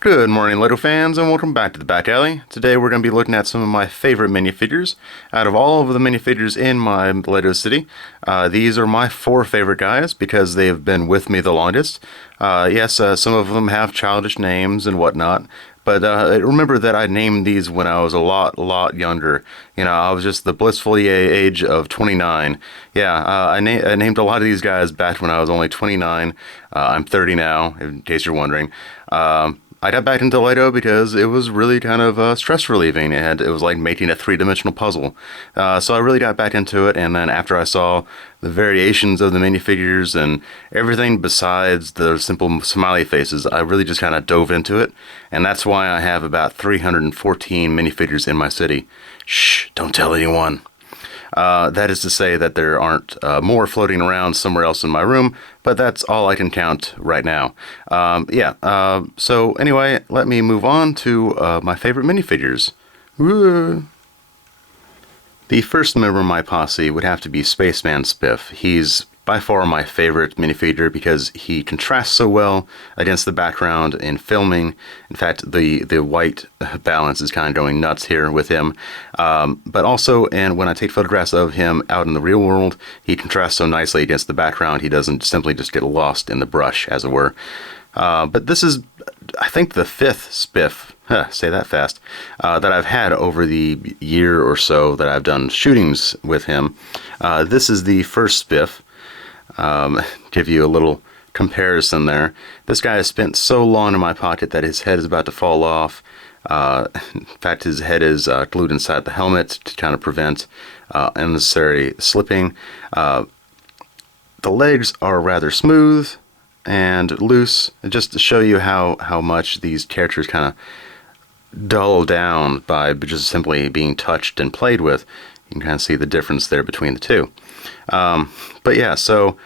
Good morning, Lego fans, and welcome back to the Back Alley. Today we're going to be looking at some of my favorite minifigures. Out of all of the minifigures in my Lego city, these are my four favorite guys because they have been with me the longest. Yes, some of them have childish names and whatnot, but remember that I named these when I was a lot younger. You know, I was just the blissful age of 29. Yeah, I named a lot of these guys back when I was only 29. I'm 30 now, in case you're wondering. I got back into Lego because it was really kind of stress relieving, and it was like making a three-dimensional puzzle. So I really got back into it, and then after I saw the variations of the minifigures and everything besides the simple smiley faces, I really just kind of dove into it, and that's why I have about 314 minifigures in my city. Shh, don't tell anyone. That is to say that there aren't more floating around somewhere else in my room, but that's all I can count right now. So anyway, let me move on to my favorite minifigures. Woo. The first member of my posse would have to be Spaceman Spiff. He's by far my favorite minifigure because he contrasts so well against the background in filming. In fact, the white balance is kind of going nuts here with him. But also, and when I take photographs of him out in the real world, he contrasts so nicely against the background. He doesn't simply just get lost in the brush, as it were. But this is, I think, the fifth Spiff, say that fast, that I've had over the year or so that I've done shootings with him. This is the first Spiff. Give you a little comparison there. This guy has spent so long in my pocket that his head is about to fall off. In fact, his head is glued inside the helmet to kind of prevent unnecessary slipping. The legs are rather smooth and loose, just to show you how much these characters kind of dull down by just simply being touched and played with. You can kind of see the difference there between the two. But yeah, so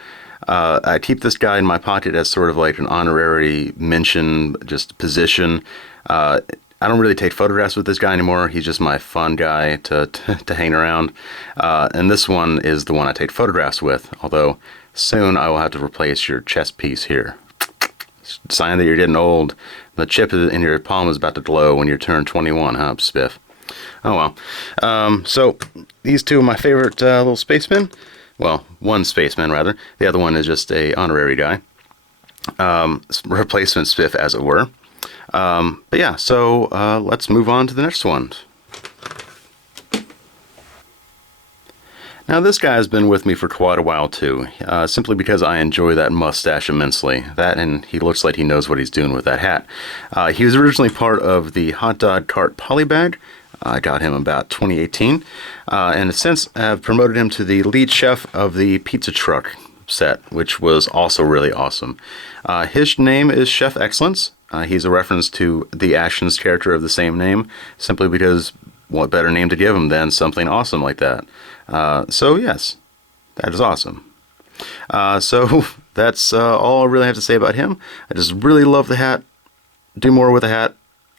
I keep this guy in my pocket as sort of like an honorary mention, just position. I don't really take photographs with this guy anymore. He's just my fun guy to hang around. And this one is the one I take photographs with, although soon I will have to replace your chest piece here. Sign that you're getting old. The chip in your palm is about to glow when you turn 21, huh, Spiff? Oh well. So these two are my favorite little spacemen. Well, one spaceman rather. The other one is just a honorary guy. Replacement Spiff, as it were. But yeah, so let's move on to the next one. Now this guy has been with me for quite a while too, simply because I enjoy that mustache immensely. That, and he looks like he knows what he's doing with that hat. He was originally part of the hot dog cart polybag. I got him about 2018, and since I've promoted him to the lead chef of the pizza truck set, which was also really awesome. His name is Chef Excellence. He's a reference to the Ashton's character of the same name, simply because what better name to give him than something awesome like that. So yes, that is awesome. So that's all I really have to say about him. I just really love the hat. Do more with the hat.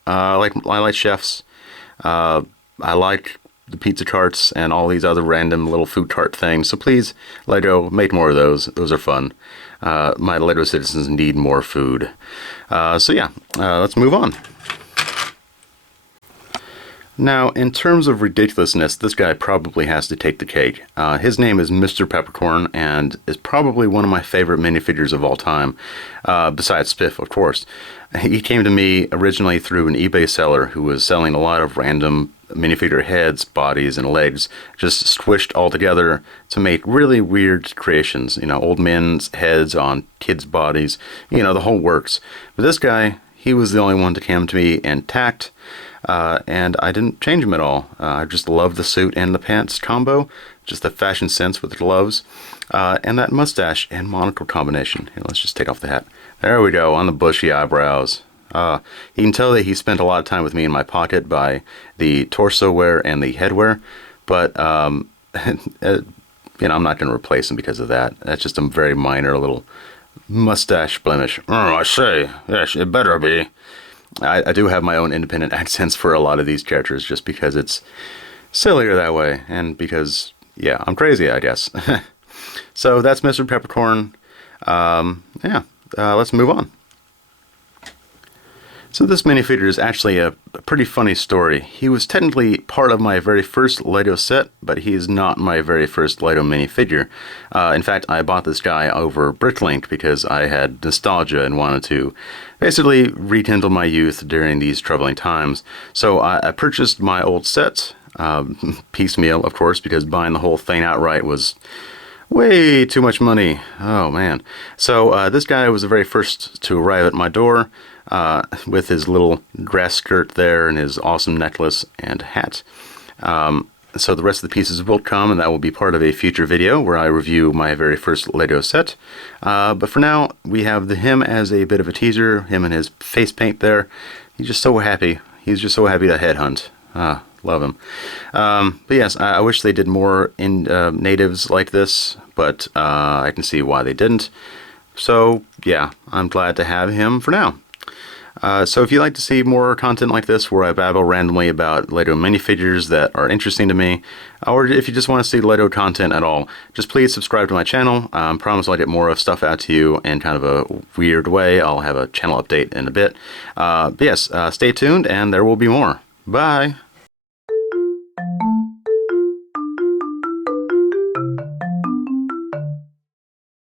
I like chefs. I like the pizza carts and all these other random little food cart things. So please, Lego, make more of those. Those are fun. My Lego citizens need more food. So yeah, let's move on. Now, in terms of ridiculousness, this guy probably has to take the cake. His name is Mr. Peppercorn, and is probably one of my favorite minifigures of all time, besides Spiff, of course. He came to me originally through an eBay seller who was selling a lot of random minifigure heads, bodies, and legs, just squished all together to make really weird creations. You know, old men's heads on kids' bodies, you know, the whole works. But this guy, he was the only one that came to me intact. And I didn't change him at all. I just love the suit and the pants combo, just the fashion sense with the gloves, and that mustache and monocle combination. Here, let's just take off the hat. There we go, on the bushy eyebrows. You can tell that he spent a lot of time with me in my pocket by the torso wear and the head wear, but you know, I'm not going to replace him because of that. That's just a very minor little mustache blemish. I say, yes, it better be. I do have my own independent accents for a lot of these characters just because it's sillier that way, and because, yeah, I'm crazy, I guess. So that's Mr. Peppercorn. Let's move on. So this minifigure is actually a pretty funny story. He was technically part of my very first Lego set, but he is not my very first Lego minifigure. In fact, I bought this guy over Bricklink because I had nostalgia and wanted to basically rekindle my youth during these troubling times. So I purchased my old set, piecemeal, of course, because buying the whole thing outright was way too much money. Oh man. So this guy was the very first to arrive at my door with his little grass skirt there and his awesome necklace and hat. So the rest of the pieces will come, and that will be part of a future video where I review my very first Lego set. But for now, we have him as a bit of a teaser, him and his face paint there. He's just so happy. He's just so happy to headhunt. Love him. But yes, I wish they did more in natives like this, but I can see why they didn't. So yeah, I'm glad to have him for now. So if you'd like to see more content like this where I babble randomly about Lego minifigures that are interesting to me, or if you just want to see Lego content at all, just please subscribe to my channel. I promise I'll get more of stuff out to you in kind of a weird way. I'll have a channel update in a bit. But yes, stay tuned and there will be more. Bye!